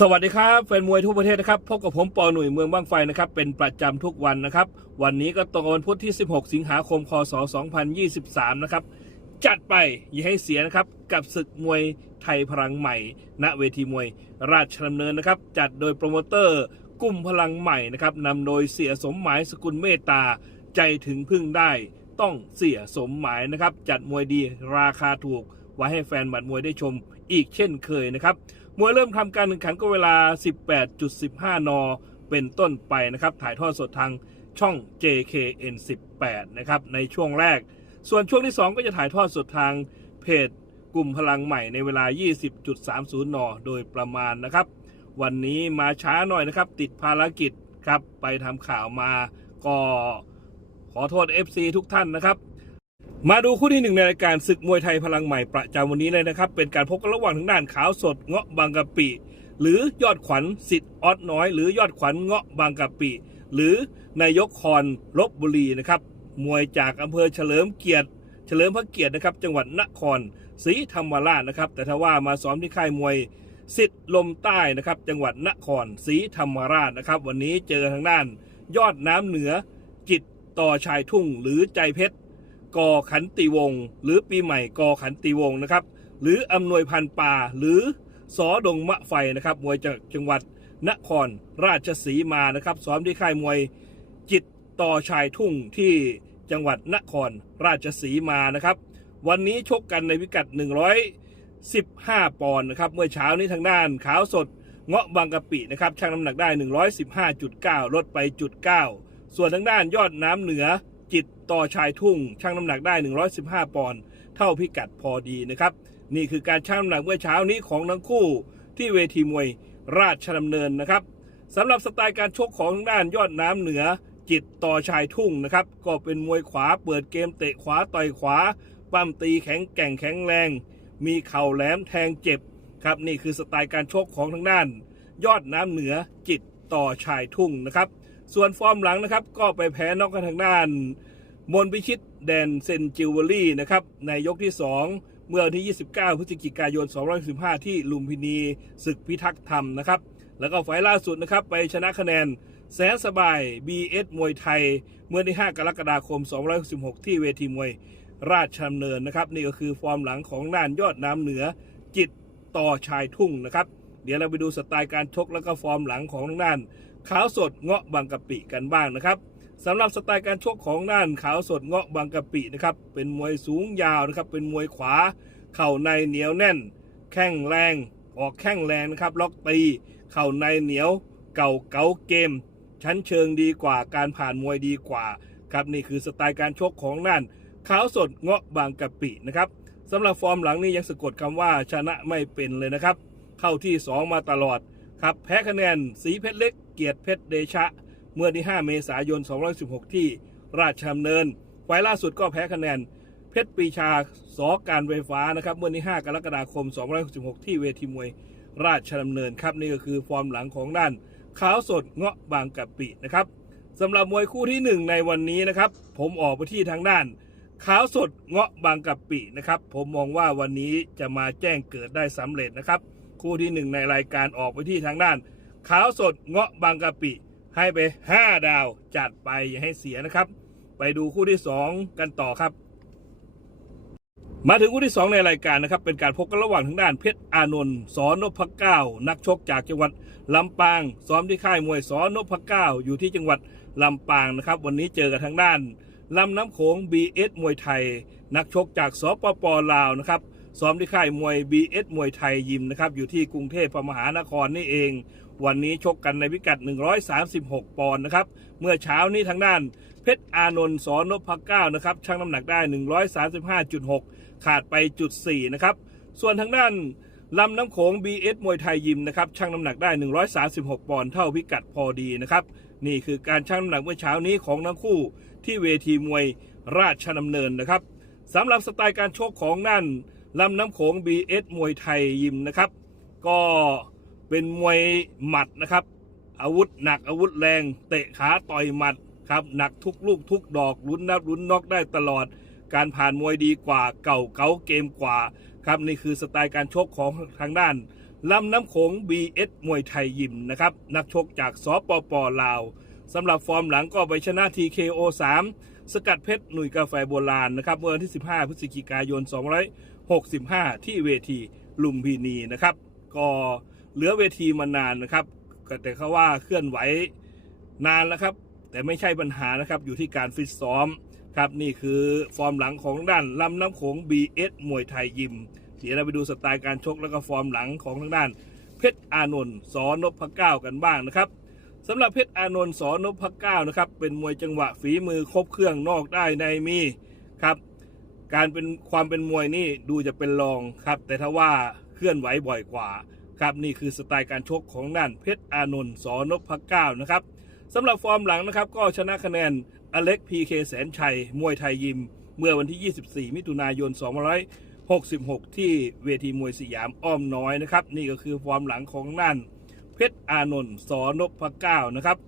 สวัสดีครับแฟนมวยทั่วประเทศนะครับพบกับผมปอหนุ่ยเมืองบ้างไฟนะครับเป็นประจำทุกวันนะครับ วันนี้ก็ตรงกับวันพุธที่ 16 สิงหาคม คศ 2023 นะครับ จัดไปอย่าให้เสียนะครับ กับศึกมวยไทยพลังใหม่ ณเวทีมวยราชดำเนินนะครับ จัดโดยโปรโมเตอร์กลุ่มพลังใหม่นะครับนำโดยเสียสมหมายสกุลเมตตาใจถึงพึ่งได้ ต้องเสียสมหมายนะครับ จัดมวยดีราคาถูกไว้ให้แฟนบัตรมวยได้ชมอีกเช่นเคยนะครับ มวยเริ่มทำการแข่งขันก็เวลา 18.15 น เป็นต้นไปนะครับ ถ่ายทอดสดทางช่อง JKN 18นะครับ ในช่วงแรก ส่วนช่วงที่ 2 ก็จะถ่ายทอดสดทางเพจกลุ่มพลังใหม่ในเวลา 20.30 น โดยประมาณนะครับ วันนี้มาช้าหน่อยนะครับ ติดภารกิจครับ ไปทำข่าวมาก็ขอโทษ FC ทุกท่านนะครับ มาดูคู่ที่หนึ่งในรายการศึกมวยไทยพลังใหม่ประจำวันนี้เลยนะครับ เป็นการพบกันระหว่างทางด้านขาวสดเงาะบางกะปิ หรือยอดขวัญสิทธิ์ออดน้อย หรือยอดขวัญเงาะบางกะปิ หรือนายกคอนลบบุรีนะครับมวยจากอำเภอเฉลิมเกียรติ เฉลิมพระเกียรตินะครับจังหวัดนครศรีธรรมราชนะครับ แต่ถ้าว่ามาซ้อมที่ค่ายมวยสิทธิ์ลมใต้นะครับ จังหวัดนครศรีธรรมราชนะครับ วันนี้เจอทางด้าน ยอดน้ำเหนือจิตต่อชายทุ่งหรือใจเพชร กอขันติวงศ์หรือปีใหม่กอขันติวงศ์นะครับ หรืออำนวยพันป่าหรือสอดงมะไฟนะครับมวยจากจังหวัดนครราชสีมานะครับซ้อมที่ค่ายมวยจิตต่อชายทุ่งที่จังหวัดนครราชสีมานะครับ วันนี้ชกกันในพิกัด 115 ปอนด์นะครับ เมื่อเช้านี้ทางด้านขาวสดเงาะบางกะปินะครับชั่งน้ำหนักได้ 115.9 ลดไปจุด9ส่วนทางด้านยอดน้ำเหนือ ต่อชายทุ่งชั่งน้ำหนักได้ 115 ปอนด์เท่าพิกัดพอดีนะครับ นี่คือการชั่งน้ำหนักเมื่อเช้านี้ของทั้งคู่ที่เวทีมวยราชดำเนินนะครับสำหรับสไตล์การชกของทางด้านยอดน้ำเหนือจิตต่อชายทุ่งนะครับ ก็เป็นมวยขวาเปิดเกมเตะขวาต่อยขวา ปั้มตีแข็งแกร่งแข็งแรง มีเข่าแหลมแทงเจ็บครับนี่คือสไตล์การชกของทางด้าน ยอดน้ำเหนือจิตต่อชายทุ่งนะครับ ส่วนฟอร์มหลังนะครับก็ไปแพ้นอกกันทางด้าน มนพิชิตแดนเซนจิวเวลรี่นะครับในยกที่ 2 เมื่อวันที่ 29 พฤศจิกายน 215 ที่ลุมพินีศึกพิทักษ์ธรรมนะครับ แล้วก็ไฟล์ล่าสุดนะครับ ไปชนะคะแนนแสนสบาย BS มวยไทย เมื่อวันที่ 5 กรกฎาคม216ที่เวทีมวยราชดำเนินนะครับ นี่ก็คือฟอร์มหลังของน่านยอดน้ำเหนือจิตต่อชายทุ่งนะครับ เดี๋ยวเราไปดูสไตล์การชกแล้วก็ฟอร์มหลังของทางด้านขาวสดเงาะบางกะปิกันบ้างนะครับ สำหรับสไตล์การชกของด้านขาวสดเงาะบางกะปินะครับเป็นมวยสูงยาวนะครับเป็นมวยขวา เข่าในเหนียวแน่น แข้งแรง ออกแข้งแรงนะครับล็อกตี เข่าในเหนียว เก่าเก๋าเกม ชั้นเชิงดีกว่าการผ่านมวยดีกว่าครับนี่คือสไตล์การชกของด้านขาวสดเงาะบางกะปินะครับสำหรับฟอร์มหลังนี้ยังสะกดคำว่าชนะไม่เป็นเลยนะครับ เข้าที่ 2 มาตลอดครับแพ้คะแนนสีเพชรเล็กเกียรติเพชรเดชะ เมื่อที่ 5 เมษายน 216 ที่ราชดำเนินไฟล์ล่าสุดก็แพ้คะแนน เพชรปีชาสอการไฟฟ้านะครับเมื่อที่ 5 กรกฎาคม216ที่เวทีมวยราชดำเนินครับนี่ก็คือฟอร์มหลังของด้านขาวสดเงาะบางกะปินะครับสำหรับมวยคู่ที่ 1 ในวันนี้นะครับ ผมออกไปที่ทางด้านขาวสดเงาะบางกะปินะครับ ผมมองว่าวันนี้จะมาแจ้งเกิดได้สำเร็จนะครับ คู่ที่หนึ่งในรายการออกไปที่ทางด้านขาวสดเงาะบางกะปิ ให้ไป 5 ดาวจัดไปอย่าให้เสียนะครับ ไปดูคู่ที่ 2 กันต่อครับ มาถึงคู่ที่ 2 ในรายการนะครับ เป็นการพบกันระหว่างทางด้านเพชรอานนท์สอนนพเก้านักชกจากจังหวัดลำปาง ซ้อมที่ค่ายมวยสอนพเก้าอยู่ที่จังหวัดลำปางนะครับ วันนี้เจอกันทางด้านลำน้ำโขง BS มวยไทย นักชกจากสปปลาวนะครับซ้อมที่ค่ายมวย BS มวยไทยยิมนะครับอยู่ที่กรุงเทพมหานครนี่เอง วันนี้ชกกันในพิกัด 136 ปอนด์นะครับ เมื่อเช้านี้ทางด้านเพชรอานนท์สอนพเก้านะครับชั่งน้ำหนักได้ 135.6 ขาดไปจุด4นะครับส่วนทางด้านลำน้ำโขง BS มวยไทยยิมนะครับชั่งน้ำหนักได้ 136 ปอนด์เท่าพิกัดพอดีนะครับ นี่คือการชั่งน้ำหนักเมื่อเช้านี้ของทั้งคู่ที่เวทีมวยราชดำเนินนะครับสำหรับสไตล์การชกของนั่นลำน้ำโขง BS มวยไทยยิมนะครับ ก็ เป็นมวยหมัดนะครับ อาวุธหนักอาวุธแรง เตะขาต่อยหมัดครับหนักทุกลูกทุกดอกลุ้นนับลุ้นนอกได้ตลอด การผ่านมวยดีกว่าเก่าเก๋าเกมกว่าครับนี่คือสไตล์การชกของทางด้านลำน้ำโขง BS มวยไทยยิมนะครับนักชกจากสปปลาวสำหรับฟอร์มหลังก็ไปชนะ TKO 3 สกัดเพชรหนุ่ยกาแฟโบราณนะครับเมื่อวันที่ 15 พฤศจิกายน 265 ที่เวทีลุมพินีนะครับ ก็ เหลือเวทีมานานนะครับ แต่เขาว่าเคลื่อนไหวนานแล้วครับ แต่ไม่ใช่ปัญหานะครับ อยู่ที่การฟิตซ้อมครับ นี่คือฟอร์มหลังของด้านลำน้ำโขง BS มวยไทยยิม เดี๋ยวเราไปดูสไตล์การชกแล้วก็ฟอร์มหลังของทางด้าน เพชรอานนท์สอนพเก้ากันบ้างนะครับสำหรับเพชรอานนท์สอนพเก้านะครับ เป็นมวยจังหวะฝีมือครบเครื่องนอกได้ในมีครับการเป็นความเป็นมวยนี่ดูจะเป็นรองครับ แต่ถ้าว่าเคลื่อนไหวบ่อยกว่า ครับนี่คือสไตล์การชกของด้านเพชรอานนท์สอนพเก้านะครับสำหรับฟอร์มหลังนะครับ ก็ชนะคะแนนอเล็กพีเคแสนชัย มวยไทยยิม เมื่อวันที่ 24 มิถุนายน 2566 ที่เวทีมวยสยามอ้อมน้อยนะครับ นี่ก็คือฟอร์มหลังของนั่นเพชรอานนท์สอนพเก้านะครับ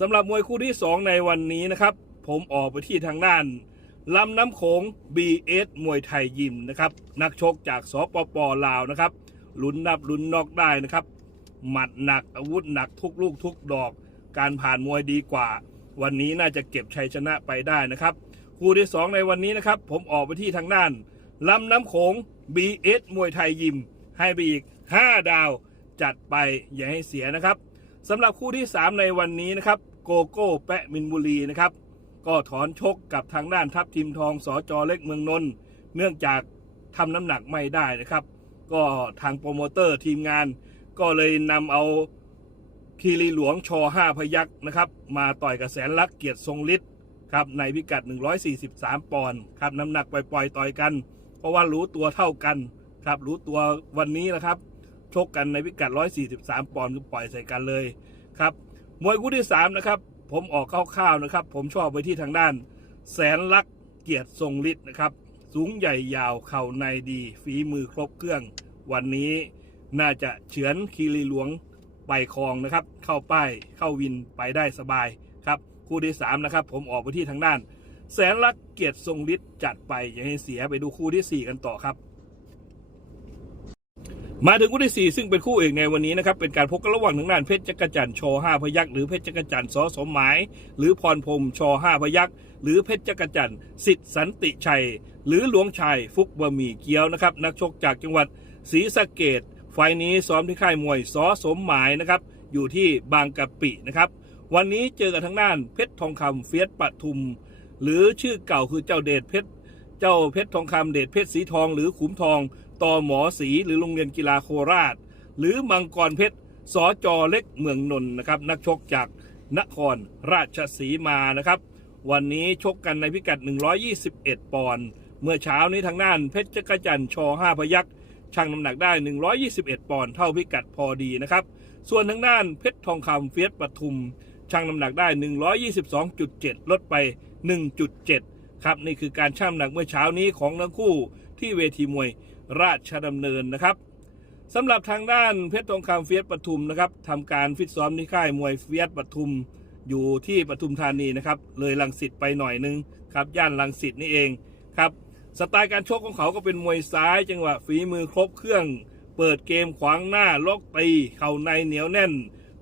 สำหรับมวยคู่ที่ 2 ในวันนี้นะครับ ผมออกไปที่ทางด้านลำน้ำโขง BS มวยไทยยิมนะครับนักชกจากสปปลาวนะครับ ลุ้นนับลุ้นนอกได้นะครับ หมัดหนักอาวุธหนักทุกลูกทุกดอก การผ่านมวยดีกว่า วันนี้น่าจะเก็บชัยชนะไปได้นะครับคู่ที่ 2 ในวันนี้นะครับ ผมออกไปที่ทางด้านลำน้ำโขง BS มวยไทยยิม ให้ไปอีก 5 ดาว จัดไปอย่าให้เสียนะครับสำหรับคู่ที่ 3 ในวันนี้นะครับ โกโก้แปะมินบุรีนะครับ ก็ถอนชกกับทางด้านทัพทีมทองสอจอเล็กเมืองนนท์เนื่องจากทำน้ำหนักไม่ได้นะครับ ก็ทางโปรโมเตอร์ทีมงาน ก็เลยนำเอาคีรีหลวงชอ5พยักษ์นะครับ มาต่อยกับแสนลักษ์เกียรติทรงฤทธิ์ครับในพิกัด 143 ปอนด์ครับน้ำหนักปล่อยๆต่อยกัน เพราะว่ารู้ตัวเท่ากันครับรู้ตัววันนี้นะครับชกกันในพิกัด 143 ปอนด์คือปล่อยใส่กันเลยครับมวยคู่ที่3นะครับผมออกคร่าวๆนะครับ ผมชอบไปที่ทางด้าน แสนลักษ์เกียรติทรงฤทธิ์นะครับ สูงใหญ่ยาวเข่าในดี ฝีมือครบเครื่อง วันนี้น่าจะเฉือนคีรีหลวงไปคลองนะครับ เข้าป้ายเข้าวินไปได้สบายครับ คู่ที่สามนะครับผมออกไปที่ทางด้าน แสนลักเกียรติทรงฤทธิ์จัดไปอย่าให้เสียไปดูคู่ที่สี่กันต่อครับ มาถึงคู่ที่ 4 ซึ่งเป็นคู่เอกในวันนี้นะครับ เป็นการพบกันระหว่างทางด้านเพชรจักรจันทร์ชห้าพยักหรือเพชรจักรจันทร์สอสมหมาย หรือพรพรมชห้าพยักหรือเพชรจักรจันทร์สิทธิสันติชัย หรือหลวงชัยฟุกบะหมี่เกี๊ยวนะครับนักชกจากจังหวัดศรีสะเกดไฟนี้ซ้อมที่ค่ายมวยสอสมหมายนะครับอยู่ที่บางกะปินะครับวันนี้เจอกับทางด้านเพชรทองคำเฟียสปทุม หรือชื่อเก่าคือเจ้าเดชเพชรเจ้าเพชรทองคำเดชเพชรสีทองหรือขุมทอง ต่อหมอสีหรือโรงเรียนกีฬาโคราช หรือมังกรเพชรสอจอเล็กเมืองนนท์นะครับ นักชกจากนครราชสีมานะครับ วันนี้ชกกันในพิกัด 121 ปอนด์เมื่อเช้านี้ทางด้านเพชรจักรจันทร์ช5พยักษ์ชั่งน้ำหนักได้ 121 ปอนด์เท่าพิกัดพอดีนะครับ ส่วนทางด้านเพชรทองคำเฟียสปทุมชั่งน้ำหนักได้ 122.7 ลดไป 1.7 ครับ นี่คือการชั่งน้ำหนักเมื่อเช้านี้ของทั้งคู่ที่เวทีมวย ราชดำเนินนะครับสำหรับทางด้านเพชรทองคำเฟียสปทุมนะครับทำการฟิตซ้อมที่ค่ายมวยเฟียสปทุมอยู่ที่ปทุมธานีนะครับ เลยลังสิตไปหน่อยนึงครับย่านลังสิตนี่เองครับสไตล์การชกของเขาก็เป็นมวยซ้าย จังหวะฝีมือครบเครื่อง เปิดเกมขวางหน้าล็อกตีเข่าในเหนียวแน่น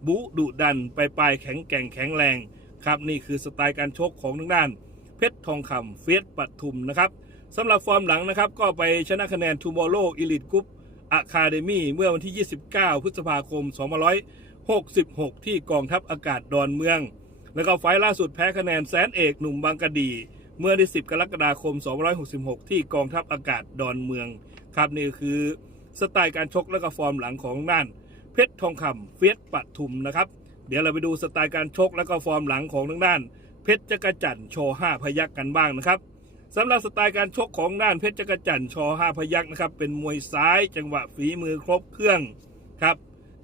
บุดุดันไปปลายแข็งแกร่งแข็งแรงครับนี่คือสไตล์การชกของทางด้าน เพชรทองคำเฟียสปทุมนะครับ สำหรับฟอร์มหลังนะครับ ก็ไปชนะคะแนน Tomorrow Elite Group Academy เมื่อวันที่ 29 พฤษภาคม 2566 ที่กองทัพอากาศดอนเมือง แล้วก็ไฟล์ล่าสุดแพ้คะแนนแสนเอกหนุ่มบางกะดี เมื่อที่ 10 กรกฎาคม 2566 ที่กองทัพอากาศดอนเมือง ครับนี่คือสไตล์การชกและก็ฟอร์มหลังของน่าน เพชรทองคำเฟียสปทุมนะครับ เดี๋ยวเราไปดูสไตล์การชกและก็ฟอร์มหลังของทางด้าน เพชรจักรจันทร์โชว์ห้าพยักกันบ้างนะครับ สำหรับสไตล์การชกของด้านเพชรจักรจันทร์ชอห้าพยักนะครับ เป็นมวยซ้ายจังหวะฝีมือครบเครื่องครับ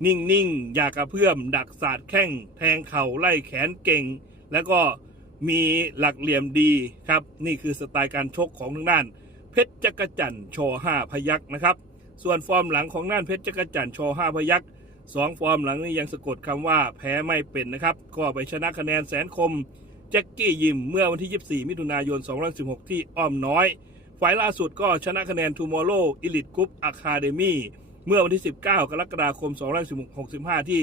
นิ่งๆ อยากกระเพื่อม ดักศาสตร์แข้ง แทงเข่าไล่แขนเก่ง แล้วก็มีหลักเหลี่ยมดีครับ นี่คือสไตล์การชกของทางด้าน เพชรจักรจันทร์ชอห้าพยักนะครับ ส่วนฟอร์มหลังของด้านเพชรจักรจันทร์ชอห้าพยักสองฟอร์มหลังนี้ยังสะกดคำว่าแพ้ไม่เป็นนะครับ ก็ไปชนะคะแนนแสนคม แจ็คกี้ยิมเมื่อวันที่ 24 มิถุนายน 2016 ที่อ้อมน้อย ฝ่ายล่าสุดก็ชนะคะแนน Tomorrow Elite Group Academy เมื่อวันที่ 19 กรกฎาคม 2565 ที่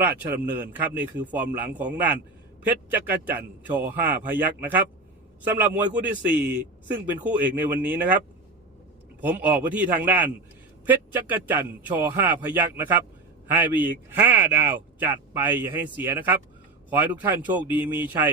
ราชดำเนินครับ นี่คือฟอร์มหลังของด้านเพชรจักรจันทร์ช5พยักนะครับสำหรับมวยคู่ที่ 4 ซึ่งเป็นคู่เอกในวันนี้นะครับ ผมออกไปที่ทางด้าน เพชรจักรจันทร์ช5พยักนะครับ ให้ไปอีก 5 ดาวจัดไปอย่าให้เสียนะครับ ขอให้ทุกท่านโชคดีมีชัย